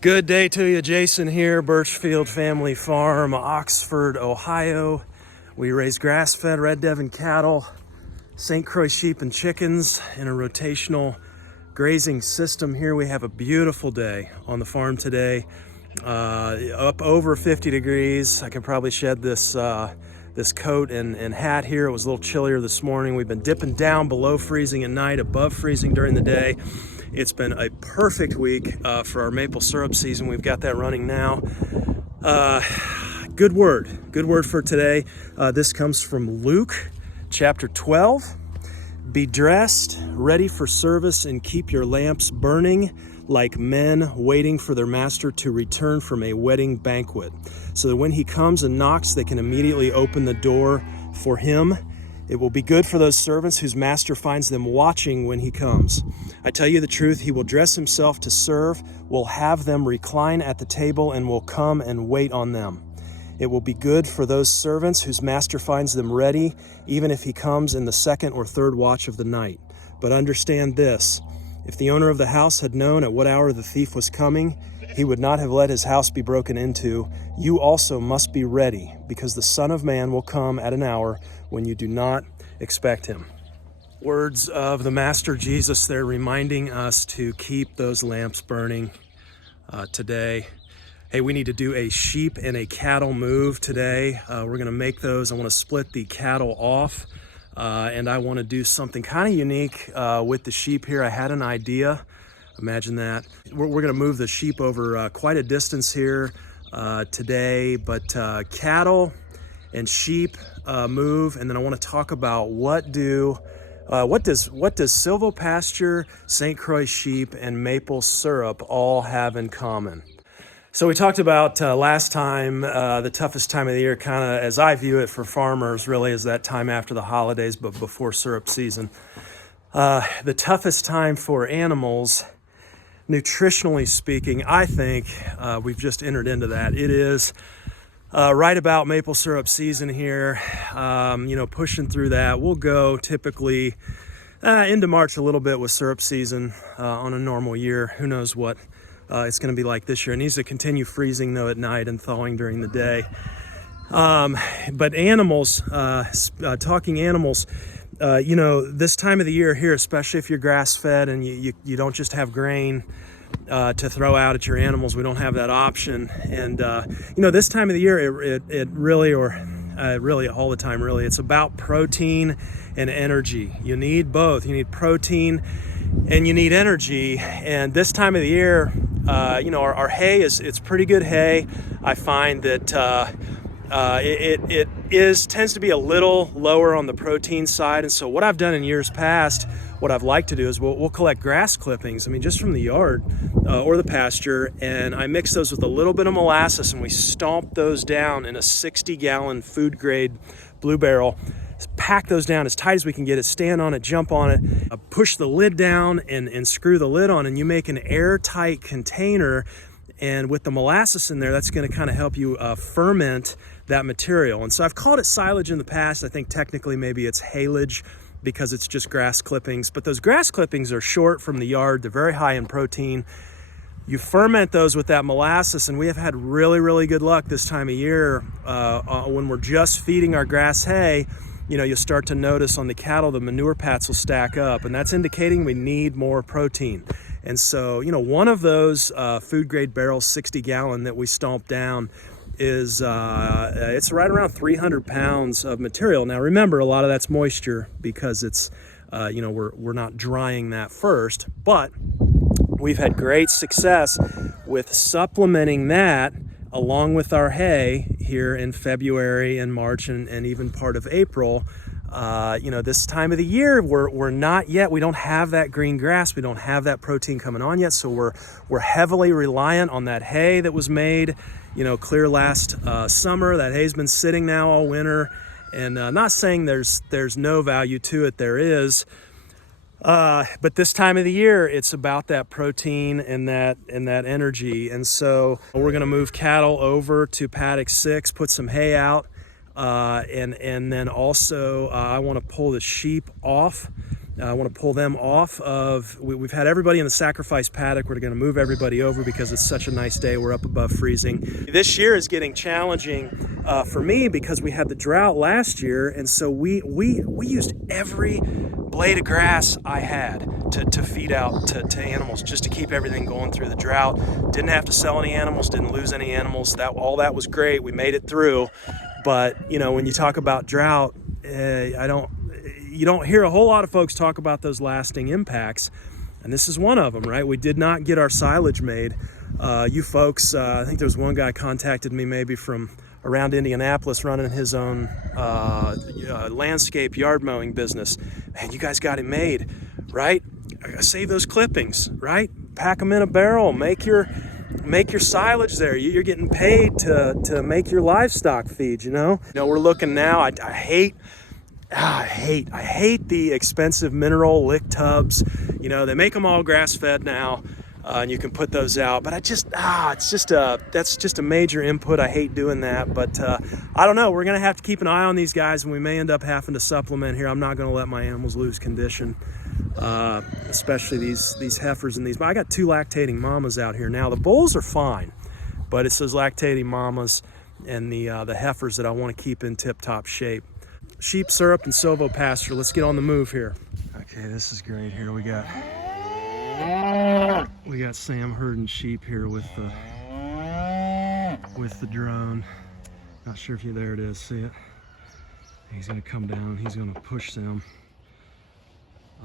Good day to you, Jason here, Birchfield Family Farm, Oxford, Ohio. We raise grass-fed Red Devon cattle, St Croix sheep and chickens in a rotational grazing system here. We have a beautiful day on the farm today, up over 50 degrees. I can probably shed this coat and hat here. It was a little chillier this morning. We've been dipping down below freezing at night, above freezing during the day. It's been a perfect week for our maple syrup season. We've got that running now. Good word for today. This comes from Luke chapter 12. Be dressed, ready for service, and keep your lamps burning like men waiting for their master to return from a wedding banquet, so that when he comes and knocks, they can immediately open the door for him. It will be good for those servants whose master finds them watching when he comes. I tell you the truth, he will dress himself to serve, will have them recline at the table, and will come and wait on them. It will be good for those servants whose master finds them ready, even if he comes in the second or third watch of the night. But understand this, if the owner of the house had known at what hour the thief was coming, he would not have let his house be broken into. You also must be ready, because the Son of Man will come at an hour when you do not expect him. Words of the Master Jesus there, reminding us to keep those lamps burning today. Hey, we need to do a sheep and a cattle move today. We're going to make those. I want to split the cattle off, and I want to do something kind of unique with the sheep here. I had an idea. Imagine that. We're going to move the sheep over quite a distance here today, but cattle and sheep move, and then I want to talk about what does Silvopasture, St Croix sheep, and maple syrup all have in common. So we talked about last time, the toughest time of the year, kind of as I view it for farmers, really is that time after the holidays, but before syrup season. The toughest time for animals, nutritionally speaking, I think we've just entered into that. It is right about maple syrup season here, pushing through that. We'll go typically into March a little bit with syrup season on a normal year. Who knows what it's going to be like this year. It needs to continue freezing though at night and thawing during the day. But animals, talking animals, this time of the year here, especially if you're grass-fed and you don't just have grain to throw out at your animals, we don't have that option. And this time of the year, it really, really all the time, really, it's about protein and energy. You need both. You need protein and you need energy. And this time of the year, our hay it's pretty good hay. I find that it tends to be a little lower on the protein side. And so what I've done in years past, what I've liked to do is we'll collect grass clippings, just from the yard or the pasture, and I mix those with a little bit of molasses, and we stomp those down in a 60-gallon food grade blue barrel. Pack those down as tight as we can get it, stand on it, jump on it, push the lid down and screw the lid on, and you make an airtight container. And with the molasses in there, that's going to kind of help you ferment that material. And so I've called it silage in the past. I think technically maybe it's haylage because it's just grass clippings. But those grass clippings are short from the yard. They're very high in protein. You ferment those with that molasses, and we have had really, really good luck this time of year when we're just feeding our grass hay. You'll start to notice on the cattle, the manure pats will stack up, and that's indicating we need more protein. And so, one of those food grade barrels, 60-gallon that we stomp down is, it's right around 300 pounds of material. Now remember, a lot of that's moisture because it's, we're not drying that first, but we've had great success with supplementing that along with our hay here in February and March and even part of April. This time of the year, we're not yet, we don't have that green grass, we don't have that protein coming on yet, so we're heavily reliant on that hay that was made, clear last summer. That hay's been sitting now all winter, and not saying there's no value to it, there is. But this time of the year, it's about that protein and that energy. And so we're going to move cattle over to paddock 6, put some hay out, and then also I want to pull the sheep off I want to pull them off of, we've had everybody in the sacrifice paddock. We're going to move everybody over because it's such a nice day. We're up above freezing. This year is getting challenging for me because we had the drought last year. And so we used every blade of grass I had to feed out to animals, just to keep everything going through the drought. Didn't have to sell any animals, didn't lose any animals. All that was great. We made it through. But, you know, when you talk about drought, you don't hear a whole lot of folks talk about those lasting impacts, and this is one of them, right? We did not get our silage made. You folks, I think there was one guy contacted me maybe from around Indianapolis running his own landscape yard mowing business. Man, you guys got it made, right? Save those clippings, right? Pack them in a barrel, make your silage there. You're getting paid to make your livestock feed, you know? We're looking now, I hate the expensive mineral lick tubs. You know, they make them all grass-fed now, and you can put those out. But that's just a major input. I hate doing that. But I don't know. We're gonna have to keep an eye on these guys, and we may end up having to supplement here. I'm not gonna let my animals lose condition, especially these heifers and these. But I got 2 lactating mamas out here now. The bulls are fine, but it's those lactating mamas and the heifers that I want to keep in tip-top shape. Sheep syrup and Silvopasture. Let's get on the move here. Okay, this is great here. We got Sam herding sheep here with the drone. Not sure if there it is. See it? He's gonna come down. He's gonna push them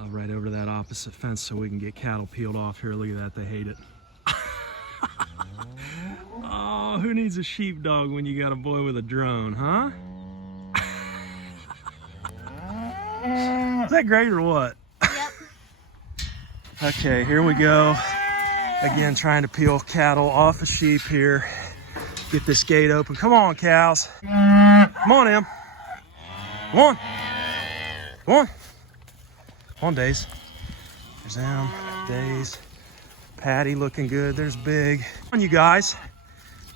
right over to that opposite fence so we can get cattle peeled off here. Look at that. They hate it. Oh, who needs a sheepdog when you got a boy with a drone, huh? Is that great or what? Yep. Okay, here we go. Again, trying to peel cattle off of sheep here. Get this gate open. Come on, cows. Come on, Em. Come on. Come on. Come on, Days. There's Em, Days. Patty looking good. There's Big. Come on, you guys.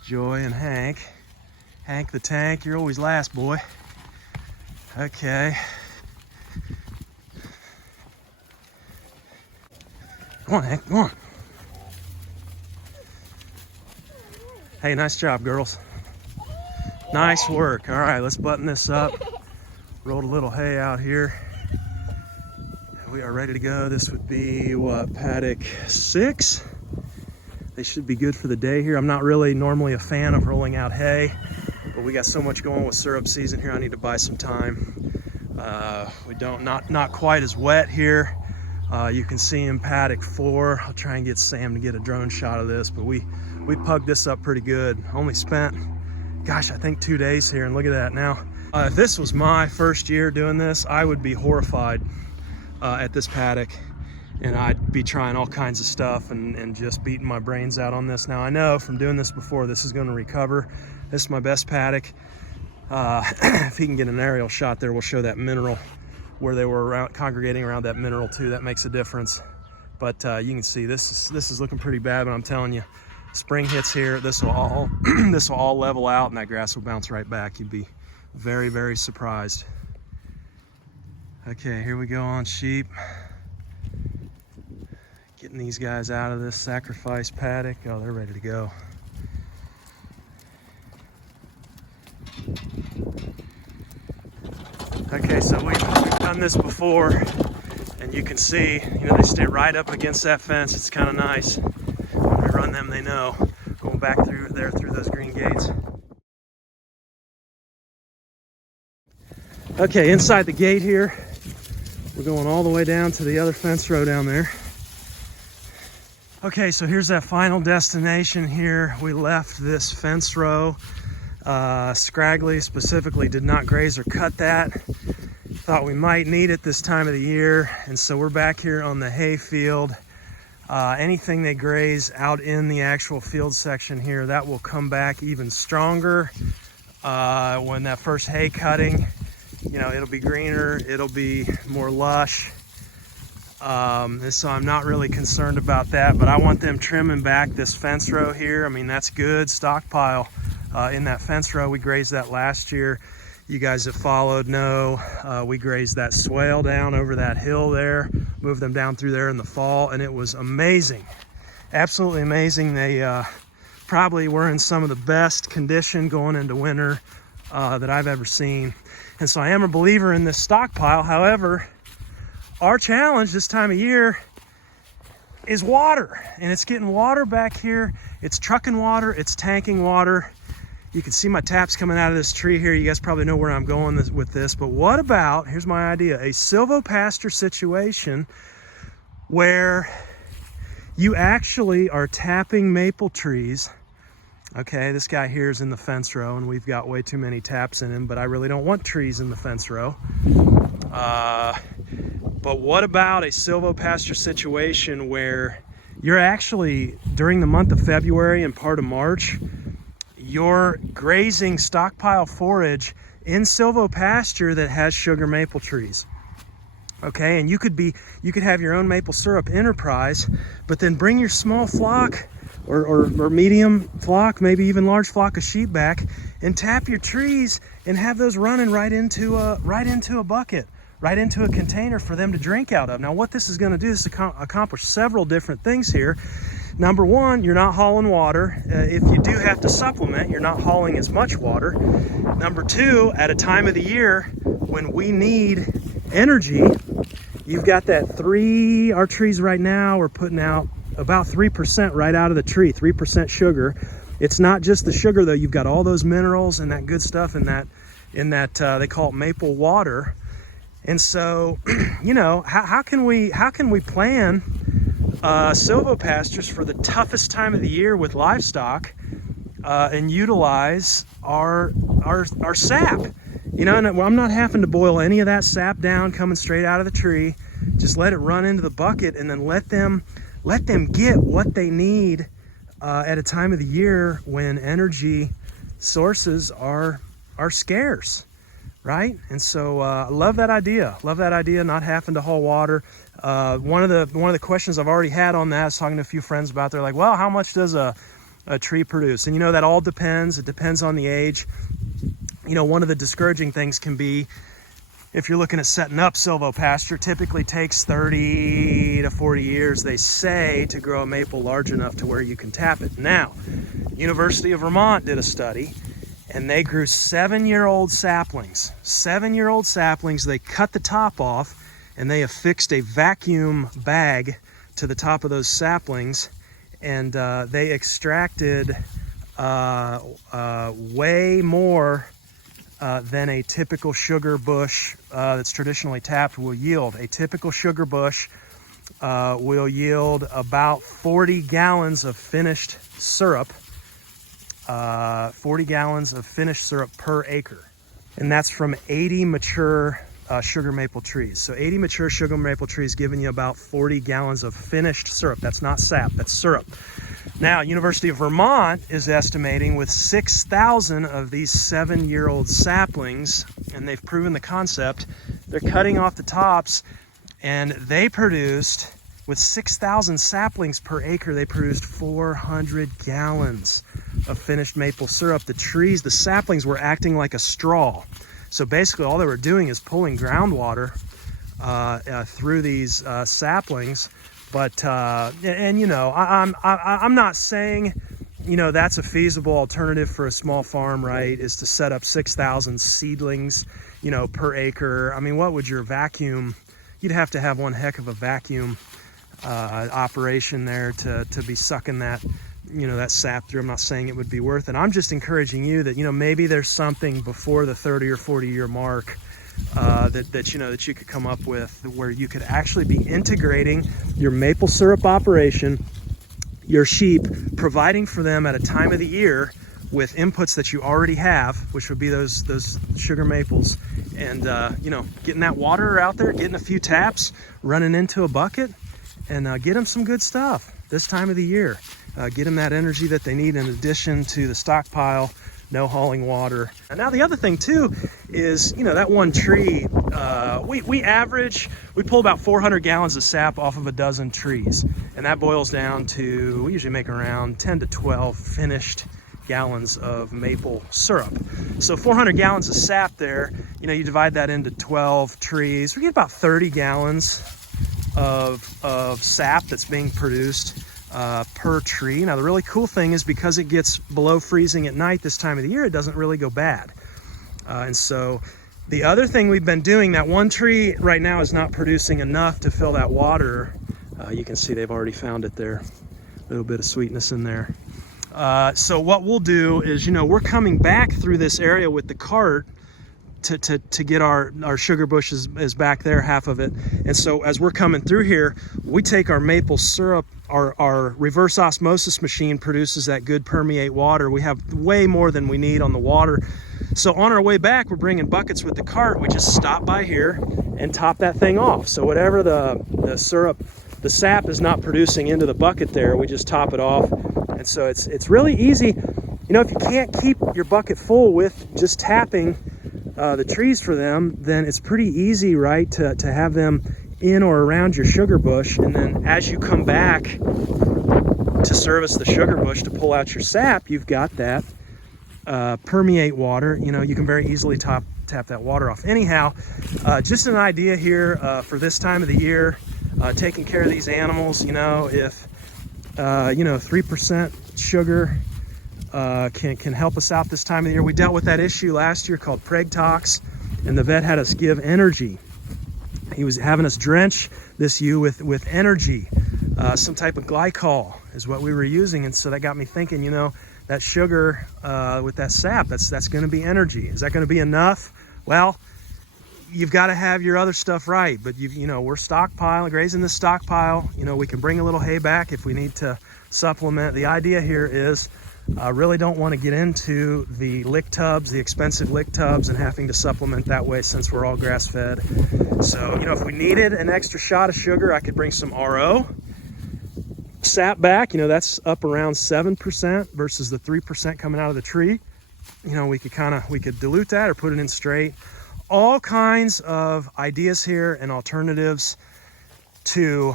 Joy and Hank. Hank the Tank, you're always last, boy. Okay. Come on, Hank, come on. Hey, nice job, girls. Nice work. All right, let's button this up. Rolled a little hay out here. We are ready to go. This would be, what, paddock 6? They should be good for the day here. I'm not really normally a fan of rolling out hay, but we got so much going with syrup season here. I need to buy some time. Not quite as wet here. You can see in paddock 4. I'll try and get Sam to get a drone shot of this, but we pugged this up pretty good. Only spent, gosh, I think 2 days here, and look at that now. If this was my first year doing this, I would be horrified at this paddock, and I'd be trying all kinds of stuff and just beating my brains out on this. Now I know from doing this before, this is going to recover. This is my best paddock. If he can get an aerial shot there, we'll show that mineral where they were congregating around that mineral too. That makes a difference. But you can see this is looking pretty bad, but I'm telling you, spring hits here, this will all this will all level out and that grass will bounce right back. You'd be very, very surprised. Okay, here we go on sheep. Getting these guys out of this sacrifice paddock. Oh, they're ready to go. Okay, so we've done this before, and you can see, they stay right up against that fence. It's kind of nice. When we run them, they know. Going back through there through those green gates. Okay, inside the gate here, we're going all the way down to the other fence row down there. Okay, so here's that final destination here. We left this fence row scraggly, specifically did not graze or cut that. Thought we might need it this time of the year, and so we're back here on the hay field. Anything they graze out in the actual field section here, that will come back even stronger when that first hay cutting. It'll be greener, it'll be more lush. So I'm not really concerned about that, but I want them trimming back this fence row here. I mean, that's good stockpile in that fence row. We grazed that last year. You guys that followed know we grazed that swale down over that hill there, moved them down through there in the fall, and it was amazing. Absolutely amazing. They probably were in some of the best condition going into winter that I've ever seen. And so I am a believer in this stockpile. However, our challenge this time of year is water, and it's getting water back here. It's trucking water, it's tanking water. You can see my taps coming out of this tree here. You guys probably know where I'm going with this, but what about, here's my idea, a silvopasture situation where you actually are tapping maple trees. Okay, this guy here is in the fence row, and we've got way too many taps in him, but I really don't want trees in the fence row. But what about a silvopasture situation where you're actually, during the month of February and part of March, you're grazing stockpile forage in silvopasture that has sugar maple trees? Okay, and you could have your own maple syrup enterprise, but then bring your small flock or medium flock, maybe even large flock of sheep back, and tap your trees and have those running right into a bucket, right into a container for them to drink out of. Now, what this is going to do is accomplish several different things here. Number one, you're not hauling water. If you do have to supplement, you're not hauling as much water. Number two, at a time of the year when we need energy, you've got that our trees right now are putting out about 3% right out of the tree, 3% sugar. It's not just the sugar though, you've got all those minerals and that good stuff in that they call it maple water. And so, you know, how can we plan silvopastures for the toughest time of the year with livestock and utilize our sap? You know, and I'm not having to boil any of that sap down coming straight out of the tree. Just let it run into the bucket, and then let them get what they need at a time of the year when energy sources are scarce, right? And so I love that idea. Not having to haul water. One of the questions I've already had on that, I was talking to a few friends about, they're like, well, how much does a tree produce? And you know, that all depends. It depends on the age. You know, one of the discouraging things can be, if you're looking at setting up silvopasture, typically takes 30 to 40 years, they say, to grow a maple large enough to where you can tap it. Now, University of Vermont did a study, and they grew 7-year-old saplings. 7-year-old saplings, they cut the top off, and they affixed a vacuum bag to the top of those saplings, and they extracted way more than a typical sugar bush that's traditionally tapped will yield. A typical sugar bush will yield about 40 gallons of finished syrup, 40 gallons of finished syrup per acre. And that's from 80 mature sugar maple trees. So 80 mature sugar maple trees giving you about 40 gallons of finished syrup. That's not sap, that's syrup. Now, University of Vermont is estimating with 6,000 of these 7-year-old saplings, and they've proven the concept, they're cutting off the tops, and they produced, with 6,000 saplings per acre, they produced 400 gallons of finished maple syrup. The saplings were acting like a straw. So basically all they were doing is pulling groundwater through these saplings. But and you know, I'm not saying, you know, that's a feasible alternative for a small farm, right? Is to set up 6,000 seedlings, you know, per acre. I mean, what would your vacuum? You'd have to have one heck of a vacuum operation there to be sucking that, you know, that sap through. I'm not saying it would be worth it. I'm just encouraging you that, you know, maybe there's something before the 30 or 40 year mark that you could come up with where you could actually be integrating your maple syrup operation, your sheep, providing for them at a time of the year with inputs that you already have, which would be those sugar maples, and you know, getting that water out there, getting a few taps, running into a bucket, and get them some good stuff this time of the year. Get them that energy that they need in addition to the stockpile, no hauling water. And now the other thing too is, you know, that one tree, we pull about 400 gallons of sap off of a dozen trees. And that boils down to, we usually make around 10 to 12 finished gallons of maple syrup. So 400 gallons of sap there, you know, you divide that into 12 trees, we get about 30 gallons of sap that's being produced per tree. Now the really cool thing is because it gets below freezing at night this time of the year, it doesn't really go bad. And so the other thing we've been doing, that one tree right now is not producing enough to fill that water. You can see they've already found it there. A little bit of sweetness in there. So what we'll do is, you know, we're coming back through this area with the cart to get our sugar bush is back there, half of it. And so as we're coming through here, we take our maple syrup, our reverse osmosis machine produces that good permeate water. We have way more than we need on the water. So on our way back, we're bringing buckets with the cart. We just stop by here and top that thing off. So whatever the syrup, the sap is not producing into the bucket there, we just top it off. And so it's really easy. You know, if you can't keep your bucket full with just tapping the trees for them, then it's pretty easy, right, to have them in or around your sugar bush. And then as you come back to service the sugar bush to pull out your sap, you've got that permeate water. You know, you can very easily tap that water off. Anyhow, just an idea here for this time of the year, taking care of these animals. You know, if you know, 3% sugar can help us out this time of the year. We dealt with that issue last year called preg tox, and the vet had us give energy. He was having us drench this ewe with energy. Some type of glycol is what we were using, and so that got me thinking, you know, that sugar with that sap, that's going to be energy. Is that going to be enough? Well, you've got to have your other stuff right, but you know, we're stockpiling, grazing this stockpile. You know, we can bring a little hay back if we need to supplement. The idea here is I really don't want to get into the lick tubs, the expensive lick tubs, and having to supplement that way since we're all grass fed. So, you know, if we needed an extra shot of sugar, I could bring some RO sap back. You know, that's up around 7% versus the 3% coming out of the tree. You know, we could dilute that or put it in straight. All kinds of ideas here and alternatives to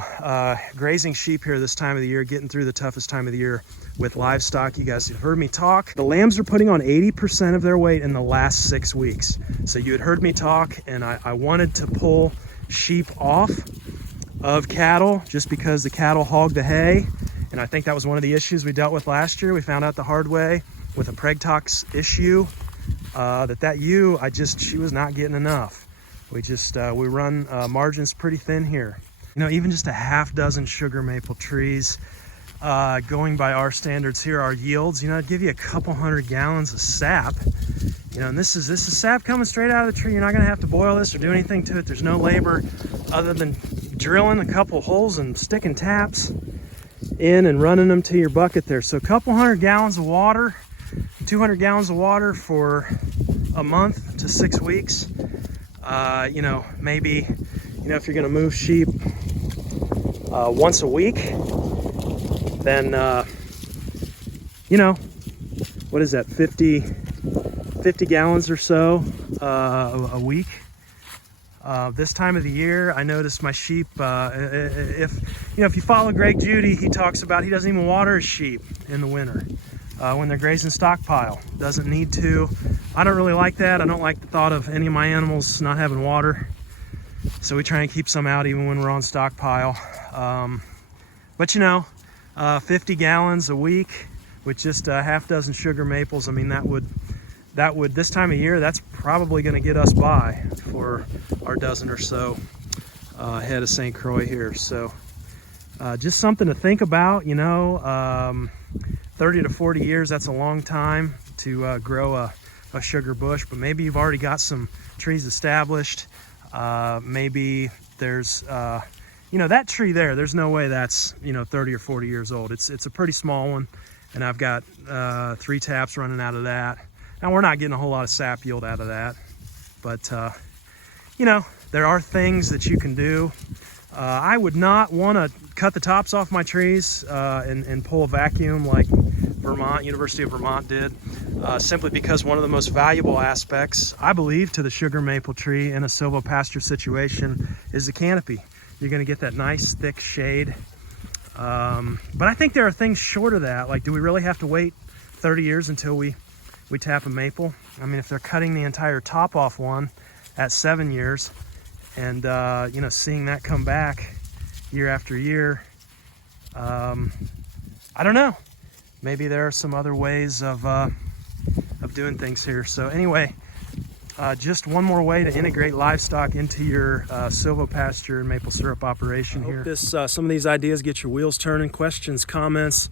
grazing sheep here this time of the year, getting through the toughest time of the year with livestock. You guys have heard me talk. The lambs are putting on 80% of their weight in the last 6 weeks. So you had heard me talk, and I wanted to pull sheep off of cattle just because the cattle hog the hay. And I think that was one of the issues we dealt with last year. We found out the hard way with a preg tox issue that ewe, she was not getting enough. We run margins pretty thin here. You know, even just a half dozen sugar maple trees, going by our standards here, our yields, you know, it'd give you a couple 100 gallons of sap. You know, and this is sap coming straight out of the tree. You're not gonna have to boil this or do anything to it. There's no labor other than drilling a couple holes and sticking taps in and running them to your bucket there. So a couple 100 gallons of water, 200 gallons of water for a month to 6 weeks. You know, maybe, you know, if you're gonna move sheep once a week, then you know, what is that, 50 gallons or so a week. This time of the year, I noticed my sheep, if you follow Greg Judy, he talks about he doesn't even water his sheep in the winter when they're grazing stockpile. Doesn't need to. I don't really like that. I don't like the thought of any of my animals not having water. So we try and keep some out even when we're on stockpile. But you know, 50 gallons a week with just a half dozen sugar maples, I mean, that would, this time of year, that's probably going to get us by for our dozen or so head of St Croix here. So just something to think about, you know. 30 to 40 years, that's a long time to grow a sugar bush, but maybe you've already got some trees established. Maybe there's, you know, that tree there's no way that's, you know, 30 or 40 years old. It's a pretty small one, and I've got 3 taps running out of that. Now, we're not getting a whole lot of sap yield out of that, but you know, there are things that you can do. I would not want to cut the tops off my trees and pull a vacuum like University of Vermont did, simply because one of the most valuable aspects, I believe, to the sugar maple tree in a silvopasture situation is the canopy. You're going to get that nice thick shade. But I think there are things short of that. Like, do we really have to wait 30 years until we tap a maple. I mean, if they're cutting the entire top off one at 7 years, and you know, seeing that come back year after year, I don't know. Maybe there are some other ways of doing things here. So anyway, just one more way to integrate livestock into your silvopasture and maple syrup operation here. I hope some of these ideas get your wheels turning. Questions, comments,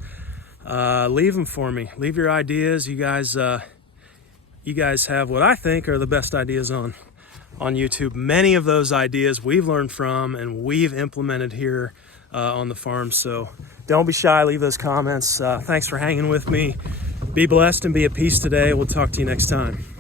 leave them for me. Leave your ideas. You guys have what I think are the best ideas on YouTube. Many of those ideas we've learned from and we've implemented here on the farm. So don't be shy, leave those comments. Thanks for hanging with me. Be blessed and be at peace today. We'll talk to you next time.